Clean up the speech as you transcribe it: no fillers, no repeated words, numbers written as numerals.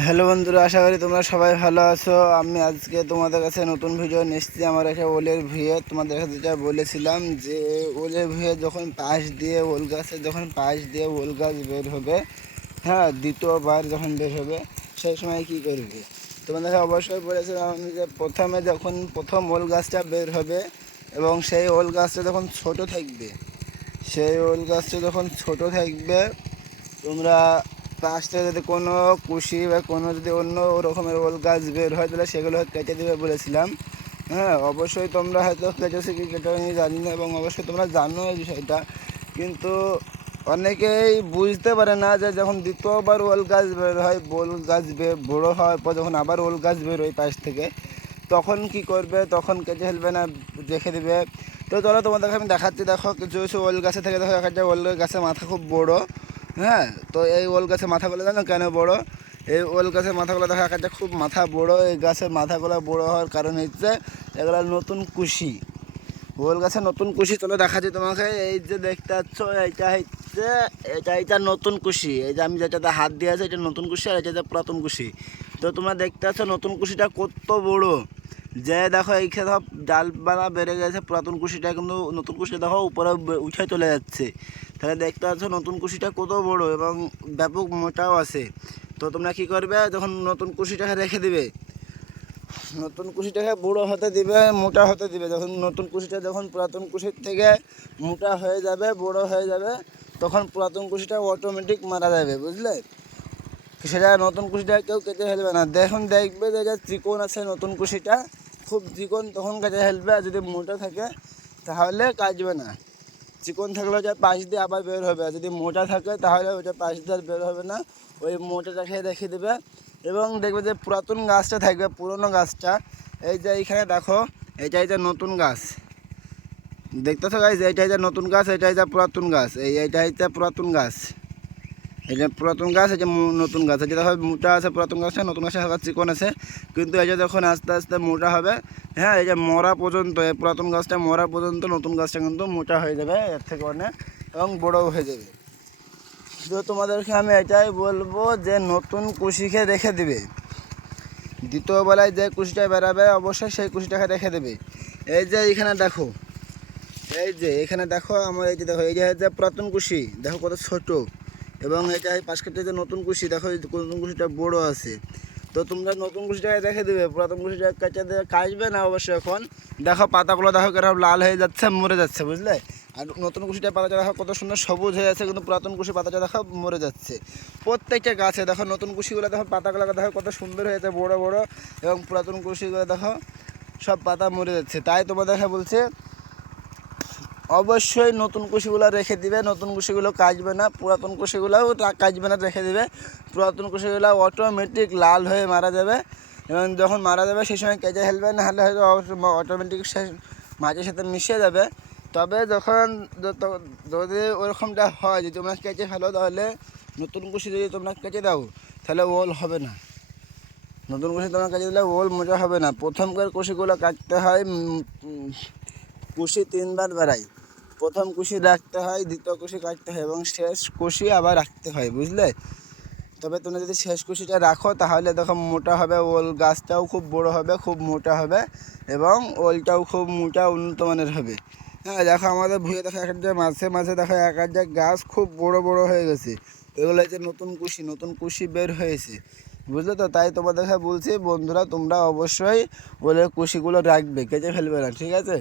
Hello বন্ধুরা, আশা করি তোমরা সবাই ভালো আছো। আমি আজকে তোমাদের কাছে নতুন ভিডিও নিয়ে এসেছি। আমার একটা ওলের ভুঁইয়ে তোমাদের কাছে যেটা বলেছিলাম যে ওলের ভুঁইয়ে যখন পাশ দিয়ে ওল গাছে ওল গাছ বের হবে, হ্যাঁ, দ্বিতীয়বার যখন বের হবে সেই সময় কী করবে তোমাদেরকে অবশ্যই বলেছিলাম আমি যে প্রথম ওল গাছটা বের হবে এবং সেই ওল গাছটা যখন ছোট থাকবে তোমরা পাশ থেকে যদি কোনো কুশি বা কোনো যদি অন্য রকমের ওল গাছ বের হয় তাহলে সেগুলো কেটে দেবে বলেছিলাম। হ্যাঁ, অবশ্যই তোমরা হয়তো কেটেছো কি কেটে আমি জানি না এবং অবশ্যই তোমরা জানো এই বিষয়টা, কিন্তু অনেকেই বুঝতে পারে না যে যখন দ্বিতীয়বার ওল গাছ বের হয়, বড়ো হওয়ার পর যখন আবার ওল গাছ বের হয় পাশ থেকে, তখন কি করবে? তখন কেটে ফেলবে না, রেখে দেবে? তো চলো তোমাদেরকে আমি দেখাচ্ছি। দেখো কিছু কিছু ওল গাছে থেকে দেখো একটা ওল গাছের মাথা খুব বড়ো। হ্যাঁ, তো এই ওল গাছের মাথাগুলো জানো কেন বড়ো? এই ওল গাছের মাথাগুলো দেখা একটা খুব মাথা বড়ো। এই গাছের মাথাগুলো বড়ো হওয়ার কারণ হচ্ছে এগুলো নতুন কুশি, ওল গাছের নতুন কুশি। চলো দেখাচ্ছি তোমাকে। এই যে দেখতে পাচ্ছ, এটা নতুন কুশি। এই যে আমি যেটাতে হাত দিয়ে আছে এটা নতুন কুশি, আর এটা পুরাতন কুশি। তো তোমরা দেখতে পাচ্ছ নতুন কুশিটা কত বড়। যে দেখো এইখানে সব ডালপালা বেড়ে গেছে, পুরাতন কুশিটা কিন্তু নতুন কুশিটা দেখো উপরে উঠে চলে যাচ্ছে। তাহলে দেখতে পাচ্ছ নতুন কুশিটা কত বড় এবং ব্যাপক মোটাও আছে। তো তোমরা কি করবে? যখন নতুন কুশিটাকে রেখে দিবে, নতুন কুশিটাকে বড়ো হতে দিবে, মোটা হতে দিবে। যখন নতুন কুশিটা যখন পুরাতন কুশির থেকে মোটা হয়ে যাবে, বড় হয়ে যাবে, তখন পুরাতন কুশিটা অটোমেটিক মারা যাবে, বুঝলে? সেটা নতুন কুশিটা কেউ কেটে ফেলবে না। দেখবে যে এটা চিকন আছে নতুন কুশিটা, খুব চিকন, তখন কেটে ফেলবে। আর যদি মোটা থাকে তাহলে কাটবে না। চিকন থাকলে ওটা পাশ দিয়ে আবার বের হবে, আর যদি মোটা থাকে তাহলে ওটা পাশ দিয়ে আর বের হবে না। ওই মোটাটাকে রেখে দেবে এবং দেখবে যে পুরাতন গাছটা থাকবে, পুরনো গাছটা। এই যে এইখানে দেখো, এটাই যে নতুন গাছ দেখতেছো গাছ, এইটাই যে নতুন গাছ, এটাই যে পুরাতন গাছ। এইটাই যে পুরাতন গাছ, এটা পুরাতন গাছ, এই যে নতুন গাছ। এই যে দেখো মোটা আছে পুরাতন গাছটা, নতুন গাছটা হালকা চিকন আছে। কিন্তু এই যে যখন আস্তে আস্তে মোটা হবে, হ্যাঁ, এই যে মরা পর্যন্ত, এই পুরাতন গাছটা মরা পর্যন্ত নতুন গাছটা কিন্তু মোটা হয়ে যাবে এর থেকে অনেক, এবং বড়ও হয়ে যাবে। তো তোমাদেরকে আমি এটাই বলবো যে নতুন কুশিকে রেখে দিবে। দ্বিতীয়বেলায় যে কুশিটা বেরাবে অবশ্যই সেই কুশিটাকে রেখে দেবে। এই যে এখানে দেখো, এখানে দেখো আমার, এই যে দেখো, এই যে পুরাতন কুশি দেখো কত ছোট, এবং এটা পাশে যে নতুন কুশি দেখো, নতুন কুশিটা বড় আছে। তো তোমরা নতুন কুশিটাকে রেখে দেবে, পুরাতন কুশিটা কেটে দেবে, কাটবে না অবশ্যই। এখন দেখো পাতাগুলো দেখো কেরকম লাল হয়ে যাচ্ছে, মরে যাচ্ছে, বুঝলে? আর নতুন কুশিটার পাতাটা দেখো কত সুন্দর সবুজ হয়ে আছে, কিন্তু পুরাতন কুশির পাতাটা দেখো মরে যাচ্ছে। প্রত্যেকটা গাছে দেখো নতুন কুশিগুলো দেখো, পাতাগুলো দেখো কত সুন্দর হয়েছে, বড় বড়, এবং পুরাতন কুশিগুলো দেখো সব পাতা মরে যাচ্ছে। তাই তোমাদেরকে বলছে অবশ্যই নতুন কুশিগুলো রেখে দিবে। নতুন কুশিগুলো কাটবে না, পুরাতন কুশিগুলোও কাটবে না, রেখে দিবে। পুরাতন কুশিগুলো অটোমেটিক লাল হয়ে মারা যাবে, এবং যখন মারা যাবে সেই সময় কেটে ফেলবে, না হলে হয়তো অটোমেটিক সে মাটির সাথে মিশে যাবে। তবে যখন যদি ওরকমটা হয়, যদি তোমরা কেটে ফেলো, তাহলে নতুন কুশি যদি তোমরা কেটে দাও তাহলে ওল হবে না। নতুন কুশি তোমরা কেটে দিলে ওল মোটা হবে না। প্রথমকার কুশিগুলো কাটতে হয়, কুশি 3বার বেড়ায়। প্রথম কুশি রাখতে হয়, দ্বিতীয় কুশি কাটতে হয়, এবং শেষ কুশি আবার রাখতে হয়, বুঝলে? তবে তোমরা যদি শেষ কুশিটা রাখো তাহলে দেখো মোটা হবে, ওল গাছটাও খুব বড় হবে, খুব মোটা হবে, এবং ওলটাও খুব মোটা উন্নত মানের হবে। হ্যাঁ, দেখো আমাদের ভুঁয়ে দেখো একটা মাঝে মাঝে দেখো এক একটা গাছ খুব বড় বড় হয়ে গেছে। এগুলো হচ্ছে নতুন কুশি বের হয়েছে, বুঝলে তো? তাই তোমাদেরকে বলছি বন্ধুরা, তোমরা অবশ্যই ওলের কুশিগুলো রাখবে, কেটে ফেলবে না, ঠিক আছে?